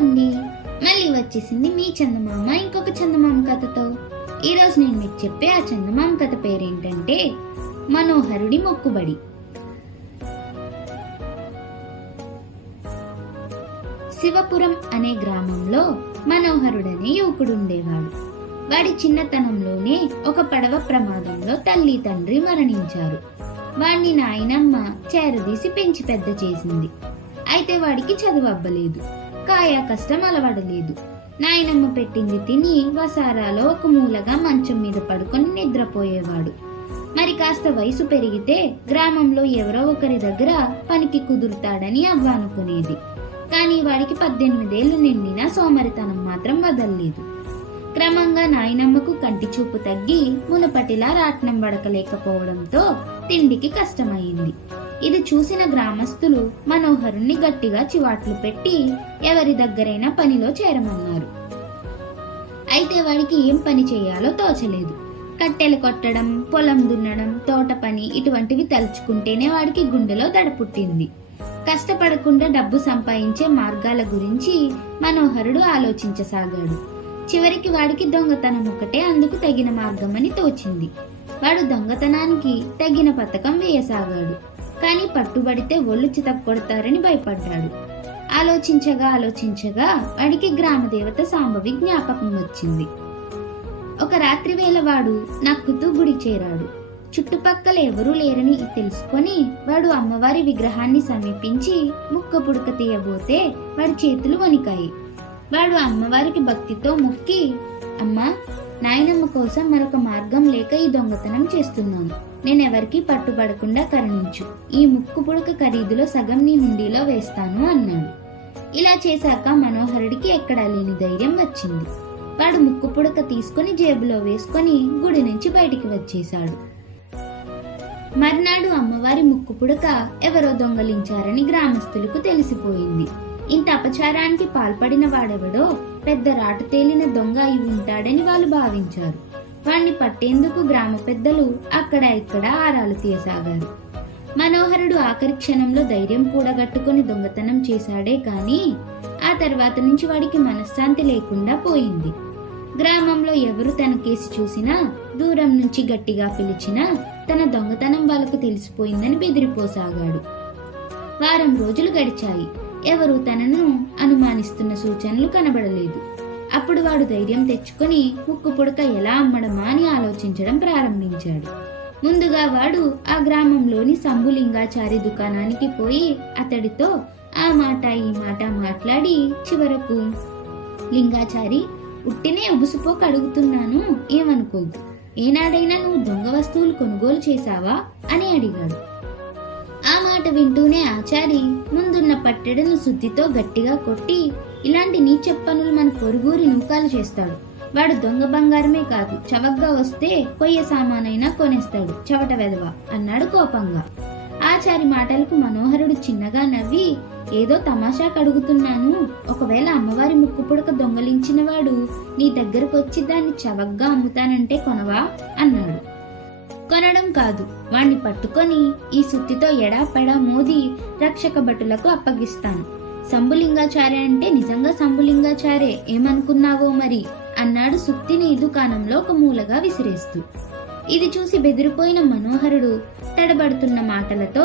అండి, మళ్ళీ వచ్చేసింది మీ చందమామ ఇంకొక చందమామ కథతో. ఈరోజు నేను మీకు చెప్పే ఆ చందమామ కథ పేరేంటంటే మనోహరుడి మొక్కుబడి. శివపురం అనే గ్రామంలో మనోహరుడనే యువకుడు ఉండేవాడు. వాడి చిన్నతనంలోనే ఒక పడవ ప్రమాదంలో తల్లి తండ్రి మరణించారు. వాడిని నాయనమ్మ చేరదీసి పెంచి పెద్ద చేసింది. అయితే వాడికి చదువు అవ్వలేదు, కాయా కష్టం అలవడలేదు. నాయనమ్మ పెట్టింది తిని వసారాలో ఒక మూలగా మంచం మీద పడుకొని నిద్రపోయేవాడు. మరి కాస్త వయసు పెరిగితే గ్రామంలో ఎవరో ఒకరి దగ్గర పనికి కుదురుతాడని అవ్వ అనుకునేది. కానీ వాడికి 18 ఏళ్లు నిండినా సోమరితనం మాత్రం వదల్లేదు. క్రమంగా నాయనమ్మకు కంటి చూపు తగ్గి మునపటిలా రాట్నం వడకలేకపోవడంతో తిండికి కష్టమైంది. ఇది చూసిన గ్రామస్తులు మనోహరుణ్ణి గట్టిగా చివాట్లు పెట్టి ఎవరి దగ్గరైనా పనిలో చేరమన్నారు. అయితే వాడికి ఏం పని చేయాలో తోచలేదు. కట్టెలు కొట్టడం, పొలం దున్నడం, తోట పని ఇటువంటివి తలుచుకుంటేనే వాడికి గుండెలో దడ పుట్టింది. కష్టపడకుండా డబ్బు సంపాదించే మార్గాల గురించి మనోహరుడు ఆలోచించసాగాడు. చివరికి వాడికి దొంగతనం ఒకటే అందుకు తగిన మార్గమని తోచింది. వాడు దొంగతనానికి తగిన పథకం వేయసాగాడు. కానీ పట్టుబడితే ఒళ్ళు చితక్కొడతారని భయపడ్డాడు. ఆలోచించగా వాడికి గ్రామదేవత సాంబవి జ్ఞాపకం వచ్చింది. ఒక రాత్రి వేళ వాడు నక్కుతూ గుడి చేరాడు. చుట్టుపక్కల ఎవరూ లేరని తెలుసుకొని వాడు అమ్మవారి విగ్రహాన్ని సమీపించి ముక్క పుడక తీయబోతే వాడి చేతులు వణికాయి. వాడు అమ్మవారికి భక్తితో మొక్కి, అమ్మా, నాయనమ్మ కోసం మరొక మార్గం లేక ఈ దొంగతనం చేస్తున్నాను. నేనెవరికి పట్టుబడకుండా కరుణించు. ఈ ముక్కు పుడక ఖరీదులో సగం నీ హుండీలో వేస్తాను అన్నాడు. ఇలా చేశాక మనోహరుడికి ఎక్కడా లేని ధైర్యం వచ్చింది. వాడు ముక్కు పుడక తీసుకుని జేబులో వేసుకొని గుడి నుంచి బయటికి వచ్చేశాడు. మర్నాడు అమ్మవారి ముక్కు పుడక ఎవరో దొంగలించారని గ్రామస్తులకు తెలిసిపోయింది. ఇంత అపచారానికి పాల్పడిన వాడెవడో పెద్ద రాటు తేలిన దొంగ అయి ఉంటాడని వాళ్ళు భావించారు. వాణ్ణి పట్టేందుకు గ్రామ పెద్దలు అక్కడ ఇక్కడ ఆరాలు తీయసాగారు. మనోహరుడు ఆఖరి క్షణంలో ధైర్యం కూడగట్టుకుని దొంగతనం చేశాడే కాని ఆ తర్వాత నుంచి వాడికి మనశ్శాంతి లేకుండా పోయింది. గ్రామంలో ఎవరు తన కేసి చూసినా, దూరం నుంచి గట్టిగా పిలిచినా తన దొంగతనం వాళ్ళకు తెలిసిపోయిందని బెదిరిపోసాగాడు. వారం రోజులు గడిచాయి. ఎవరు తనను అనుమానిస్తున్న సూచనలు కనబడలేదు. అప్పుడు వాడు ధైర్యం తెచ్చుకొని ముక్కు పుడక ఎలా అమ్మడమా అని ఆలోచించడం ప్రారంభించాడు. ముందుగా వాడు ఆ గ్రామంలోని శంభులింగాచారి దుకాణానికి పోయి అతడితో ఆ మాట ఈ మాట మాట్లాడి చివరకు, లింగాచారి, ఉట్టినే ఉబుసుపోక అడుగుతున్నాను, ఏమనుకోకు. ఏనాడైనా నువ్వు దొంగ వస్తువులు కొనుగోలు చేశావా అని అడిగాడు. ఆ మాట వింటూనే ఆచారి ముందున్న పట్టెడను సుత్తితో గట్టిగా కొట్టి, ఇలాంటి నీచ పనులు మన పొరుగురి నూకాలు చేస్తాడు. వాడు దొంగ బంగారమే కాదు, చవగ్గా వస్తే కొయ్య సామానైనా కొనేస్తాడు, చవట వెధవ అన్నాడు కోపంగా. ఆచారి మాటలకు మనోహరుడు చిన్నగా నవ్వి, ఏదో తమాషా కడుగుతున్నాను. ఒకవేళ అమ్మవారి ముక్కు పుడక దొంగలించిన వాడు నీ దగ్గరకు వచ్చి దాన్ని చవగ్గా అమ్ముతానంటే కొనవా అన్నాడు. కొనడం కాదు, వాణ్ణి పట్టుకొని ఈ సుత్తితో ఎడాపెడా మోది రక్షక భటులకు అప్పగిస్తాను. శంభులింగాచారే అంటే నిజంగా శంభులింగాచారే, ఏమనుకున్నావో మరి అన్నాడు సుత్తిని దుకాణంలో ఒక మూలగా విసిరేస్తూ. ఇది చూసి బెదిరిపోయిన మనోహరుడు తడబడుతున్న మాటలతో,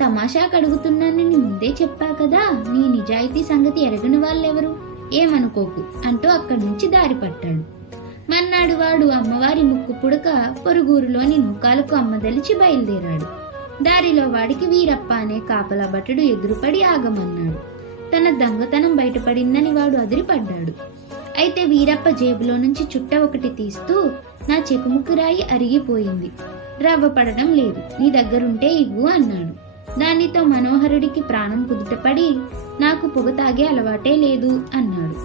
తమాషా కడుగుతున్నానని ముందే చెప్పా కదా, నీ నిజాయితీ సంగతి ఎరగని వాళ్ళెవరు, ఏమనుకోకు అంటూ అక్కడి నుంచి దారి పట్టాడు. మర్నాడు వాడు అమ్మవారి ముక్కు పుడక పొరుగురులోని నూకాలకు అమ్మదలిచి బయలుదేరాడు. దారిలో వాడికి వీరప్ప అనే కాపలా భటుడు ఎదురుపడి ఆగమన్నాడు. తన దొంగతనం బయటపడిందని వాడు అదిరిపడ్డాడు. అయితే వీరప్ప జేబులో నుంచి చుట్ట ఒకటి తీస్తూ, నా చెకుముకు రాయి అరిగిపోయింది, రవ్వ పడడం లేదు, నీ దగ్గరుంటే ఇవ్వు అన్నాడు. దానితో మనోహరుడికి ప్రాణం కుదుటపడి, నాకు పొగ తాగే అలవాటే లేదు అన్నాడు.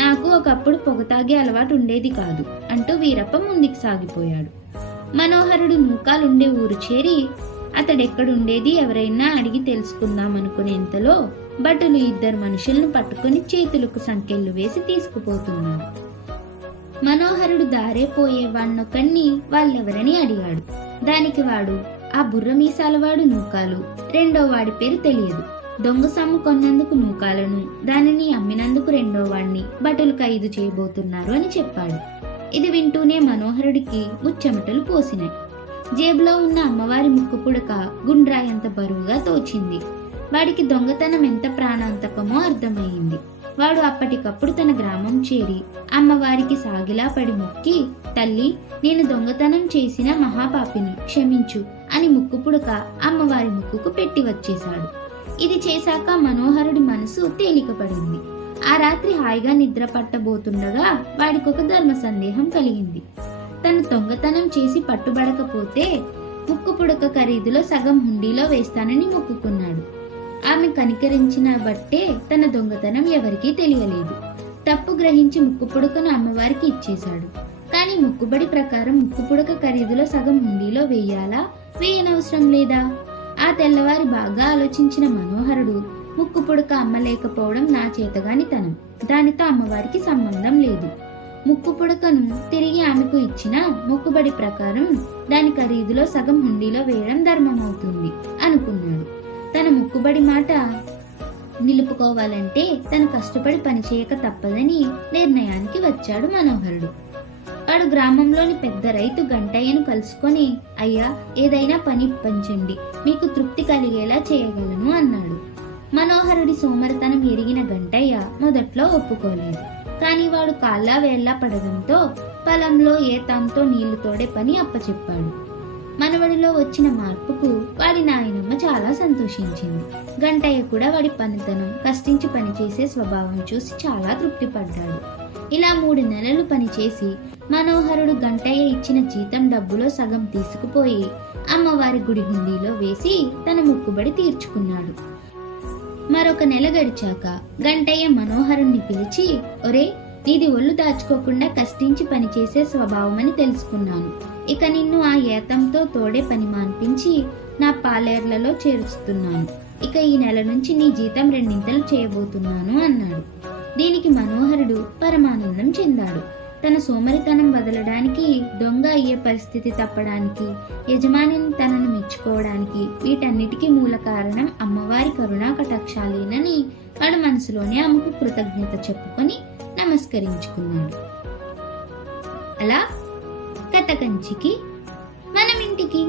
నాకు ఒకప్పుడు పొగ తాగే అలవాటు ఉండేది కాదు అంటూ వీరప్ప ముందుకు సాగిపోయాడు. మనోహరుడు నూకాలుండే ఊరు చేరి అతడెక్కడుండేది ఎవరైనా అడిగి తెలుసుకుందామనుకునేంతలో భటులు 2 మనుషులను పట్టుకుని చేతులకు సంకెళ్లు వేసి తీసుకుపోతున్నారు. మనోహరుడు దారే పోయే వాణ్ణొకణ్ణి వాళ్ళెవరని అడిగాడు. దానికి వాడు, ఆ బుర్ర మీసాలవాడు నూకాలు, రెండో వాడి పేరు తెలియదు, దొంగ సొమ్ము కొన్నందుకు నూకాలను, దానిని అమ్మినందుకు రెండో వాణ్ణి భటులు ఖైదు చేయబోతున్నారు అని చెప్పాడు. ఇది వింటూనే మనోహరుడికి ముచ్చెమటలు పోసినాయి. జేబులో ఉన్న అమ్మవారి ముక్కు పుడక గుండ్రాయంత బరువుగా తోచింది. వాడికి దొంగతనం ఎంత ప్రాణాంతకమో అర్థమయ్యింది. వాడు అప్పటికప్పుడు తన గ్రామం చేరి అమ్మవారికి సాగిలా పడి మొక్కి, తల్లి, నేను దొంగతనం చేసిన మహాపాపిని క్షమించు అని ముక్కు పుడక అమ్మవారి ముక్కుకు పెట్టి వచ్చేశాడు. ఇది చేశాక మనోహరుడి మనసు తేలికపడింది. ఆ రాత్రి హాయిగా నిద్ర పట్టబోతుండగా వాడికొక ధర్మ సందేహం కలిగింది. తను దొంగతనం చేసి పట్టుబడకపోతే ముక్కు పుడక ఖరీదులో సగం హుండీలో వేస్తానని మొక్కుకున్నాడు. ఆమె కనికరించిన బట్టే తన దొంగతనం ఎవరికీ తెలియలేదు. తప్పు గ్రహించి ముక్కు పుడకను అమ్మవారికి ఇచ్చేశాడు. కానీ ముక్కుబడి ప్రకారం ముక్కు పుడక ఖరీదులో సగం హుండీలో వేయాలా, వేయనవసరం లేదా? ఆ తెల్లవారి బాగా ఆలోచించిన మనోహరుడు, ముక్కు పుడక అమ్మలేకపోవడం నా చేతగానితనం, దానితో అమ్మవారికి సంబంధం లేదు. ముక్కు పుడకను తిరిగి ఆమెకు ఇచ్చిన మొక్కుబడి ప్రకారం దాని ఖరీదులో సగం హుండీలో వేయడం ధర్మమవుతుంది అనుకున్నాడు. తన మొక్కుబడి మాట నిలుపుకోవాలంటే తను కష్టపడి పనిచేయక తప్పదని నిర్ణయానికి వచ్చాడు మనోహరుడు. వాడు గ్రామంలోని పెద్ద రైతు గంటయ్యను కలుసుకొని, అయ్యా, ఏదైనా పని పంచండి, మీకు తృప్తి కలిగేలా చేయగలను అన్నాడు. మనోహరుడి సోమరితనం ఎరిగిన గంటయ్య మొదట్లో ఒప్పుకోలేదు. కానీ వాడు కాళ్ళ వేళ్ళ పడడంతో పొలంలో ఏతాంతో నీళ్లు తోడే పని అప్పచెప్పాడు. మనవడిలో వచ్చిన మార్పుకు వాడి నాయనమ్మ చాలా సంతోషించింది. గంటయ్య కూడా వాడి పనితనం, కష్టించి పనిచేసే స్వభావం చూసి చాలా తృప్తి పడ్డాడు. ఇలా 3 నెలలు పనిచేసి మనోహరుడు గంటయ్య ఇచ్చిన జీతం డబ్బులో సగం తీసుకుపోయి అమ్మవారి గుడి హుండీలో వేసి తన మొక్కుబడి తీర్చుకున్నాడు. మరొక నెల గడిచాక గంటయ్య మనోహరుణ్ణి పిలిచి, ఒరే, నీది ఒళ్ళు దాచుకోకుండా కష్టించి పనిచేసే స్వభావమని తెలుసుకున్నాను. ఇక నిన్ను ఆ ఏతంతో తోడే పని మాన్పించి నా పాలేర్లలో చేరుస్తున్నాను. ఇక ఈ నెల నుంచి నీ జీతం 2 చేయబోతున్నాను అన్నాడు. దీనికి మనోహరుడు పరమానందం చెందాడు. తన సోమరితనం వదలడానికి, దొంగ అయ్యే పరిస్థితి తప్పడానికి, యజమానిని తనను మెచ్చుకోవడానికి, వీటన్నిటికీ మూల కారణం అమ్మవారి కరుణా కటాక్షాలేనని వాడు మనసులోనే ఆమెకు కృతజ్ఞత చెప్పుకొని నమస్కరించుకున్నాడు. అలా కథ కంచికి మనమింటికి.